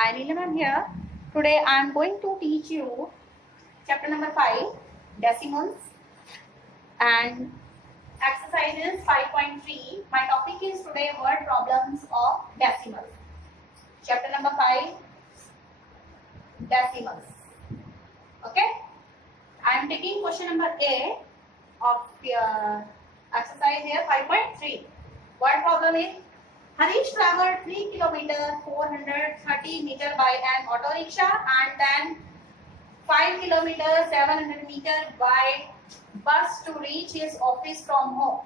I'm Neelam here. Today I'm going to teach you chapter number 5, decimals, and exercises 5.3. My topic is today word problems of decimals. Chapter number 5, decimals. Okay? I'm taking question number A of the exercise here 5.3. Word problem is Harish traveled 3 kilometers 430 meters by an auto rickshaw and then 5 kilometers 700 meters by bus to reach his office from home.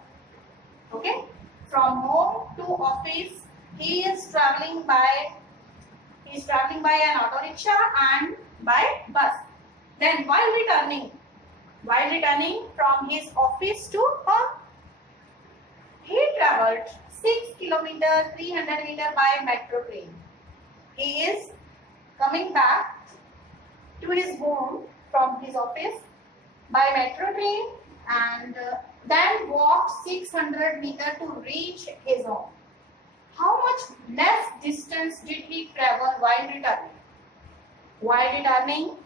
Okay? From home to office he is traveling by an auto rickshaw and by bus. Then while returning from his office to home, he traveled 6 kilometers 300 meters by metro train. He is coming back to his home from his office by metro train and then walked 600 meters to reach his home. How much less distance did he travel while returning? While returning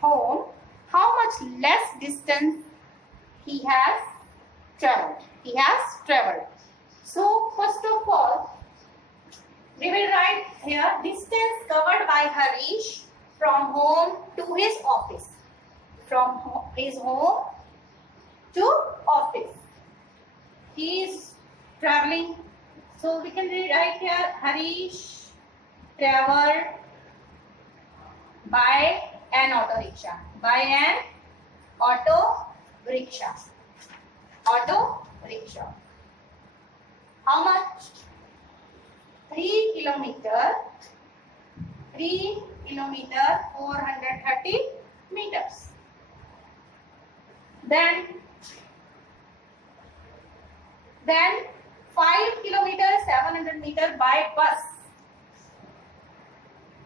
home, how much less distance he has traveled? So first of all, we will write here distance covered by Harish from home to his office. From his home to office. He is traveling. So we can write here Harish traveled by an auto rickshaw. By an auto rickshaw. Auto rickshaw. How much? 3 kilometer 430 meters. Then 5 kilometers 700 meters by bus.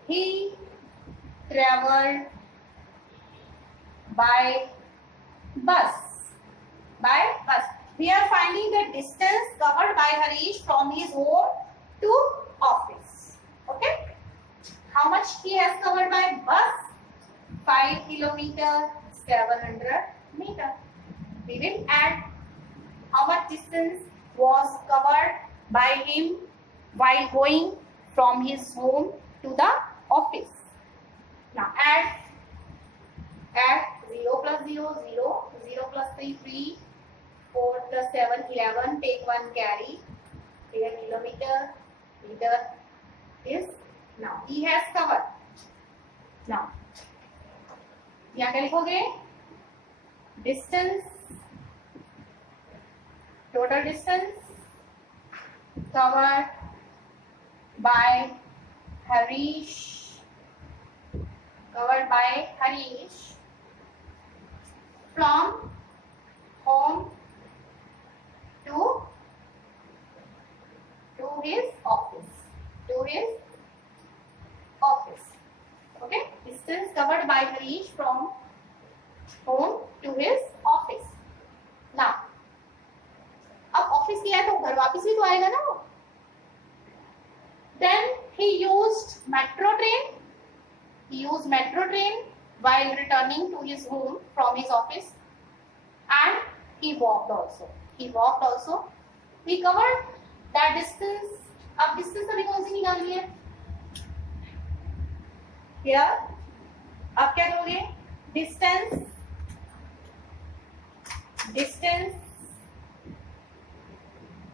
He traveled by bus. We are finding the distance covered by Harish from his home to office. Okay? How much he has covered by bus? 5 kilometers 700 meters. We will add how much distance was covered by him while going from his home to the office. Now add 0 plus 0, 0, 0 plus 3, 3, 4 plus 7, 11, take 1 carry, here kilometer, meter is, now he has covered. Now, यहाँ क्या लिखोगे? Distance, total distance covered by Harish from home to his office. Okay, distance covered by Harish from home to his office. Now, अब office किया है तो घर वापस भी तो आएगा ना वो. Then he used metro train while returning to his home from his office, and he walked also. We covered that distance. अब distance अभी कौन सी निकालनी है? Here, अब क्या करोगे? Distance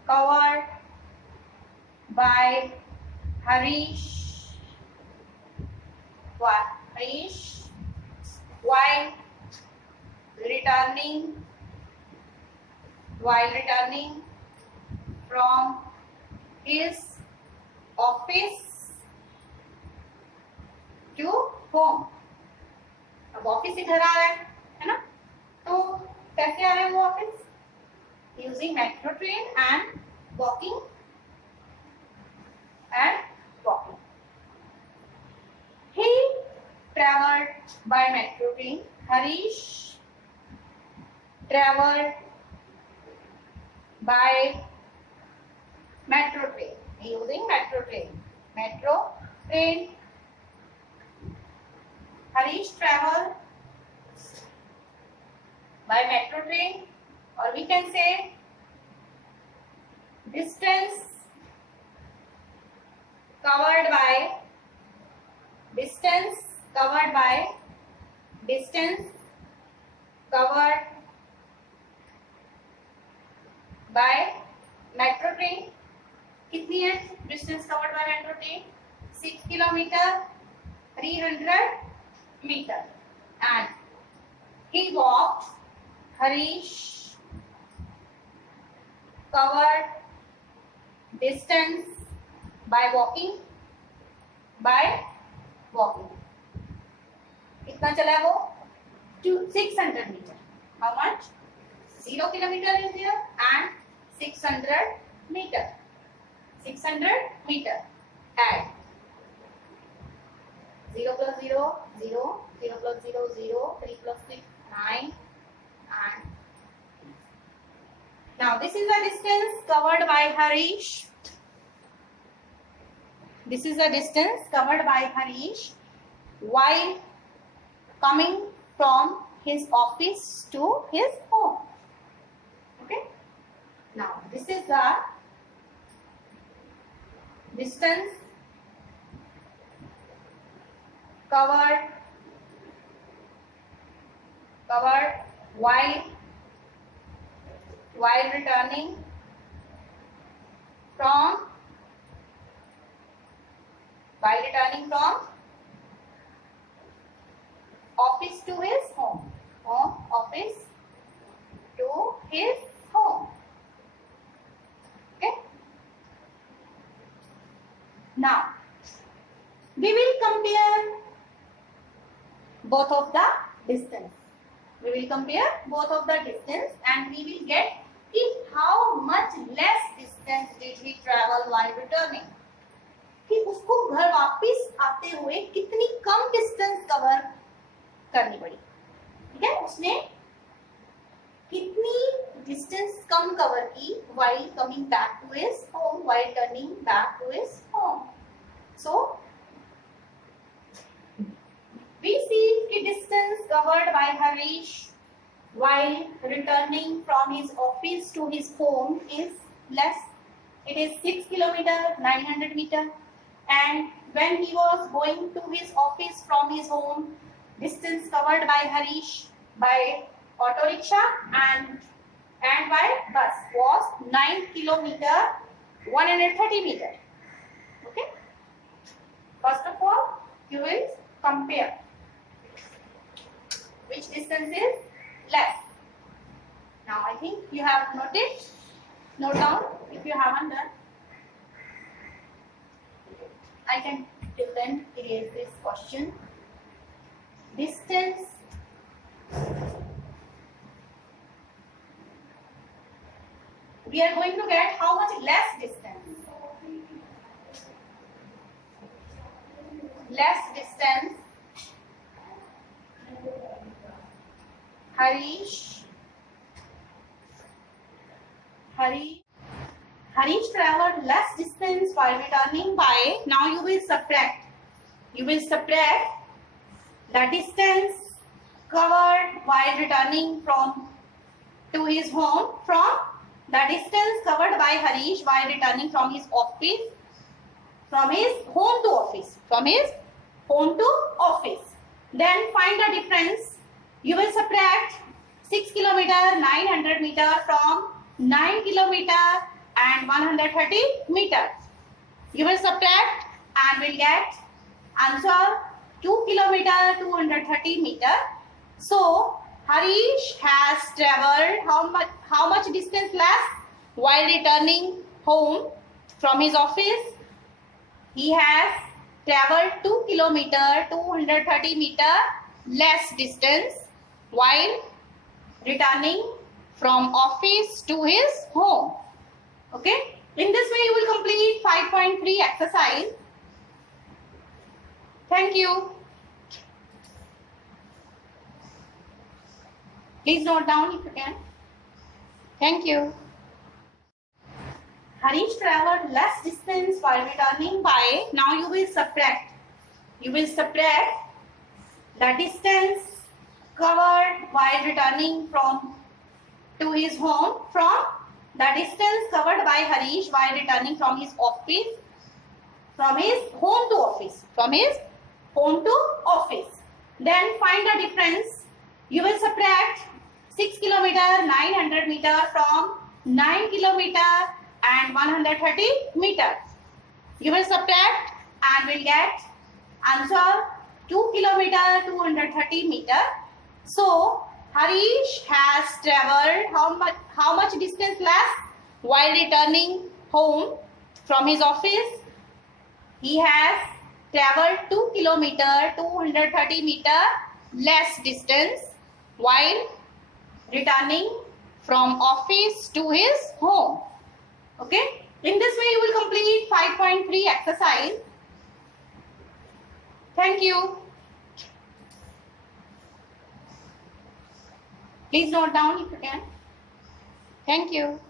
covered by Harish while returning from his office to home. अब office से घर आ रहा है ना? तो कैसे आ रहे हैं वो office? Using metro train and walking. He traveled by metro train. Harish traveled by metro train. Using metro train. Harish traveled by metro train, or we can say distance covered by distance covered by distance covered by metro train. कितनी है distance covered by metro train? 6 kilometer 300 meter. And he walked, Harish covered distance by walking. कितना चला है वो? 600 meter. How much? 0 kilometer is here and 600 meter. 600 meter. Add 0 plus 0, 0, 0 plus 0, 0, 3 plus 6, 9, and now this is the distance covered by Harish. This is the distance covered by Harish while coming from his office to his home. Okay. Now this is the distance covered while returning from office to his home. Office to his home. Okay. Now we will compare both of the distance. We will compare both of the distance and we will get how much less distance did he travel while returning. कि उसको घर वापस आते हुए कितनी कम distance cover करनी पड़ी. ठीक है, उसने कितनी डिस्टेंस कम कवर की while coming back to his home, while turning back to his home. So we see the distance covered by Harish while returning from his office to his home is less. It is 6 kilometer 900 meter. And when he was going to his office from his home, distance covered by Harish by auto rickshaw and by bus was 9 kilometer 130 meter. Okay. First of all, you will compare which distance is less. Now I think you have noted. Note down if you haven't done. I can then erase this question. Distance we are going to get how much less distance. Less distance Harish traveled less distance while returning by. Now you will subtract. You will subtract the distance covered while returning to his home from the distance covered by Harish while returning from his office, from his home to office, from his home to office. Then find the difference. You will subtract 6 kilometer 900 meter from 9 kilometer and 130 meter. You will subtract and will get answer 2 kilometer 230 meter. So Harish has traveled how much distance less while returning home from his office? He has traveled 2 kilometer 230 meter less distance while returning from office to his home. Okay. In this way you will complete 5.3 exercise. Thank you. Please note down if you can. Thank you. Harish traveled less distance while returning by. Now you will subtract. You will subtract the distance covered while returning to his home, from the distance covered by Harish while returning from his office, from his home to office, from his home to office. Then find the difference. You will subtract 6 kilometer 900 meter from 9 kilometer and 130 meter. You will subtract and will get answer 2 kilometer 230 meter. So Harish has traveled how much distance less while returning home from his office? He has traveled 2 kilometer 230 meter less distance while returning from office to his home. Okay. In this way you will complete 5.3 exercise. Thank you. Please note down if you can. Thank you.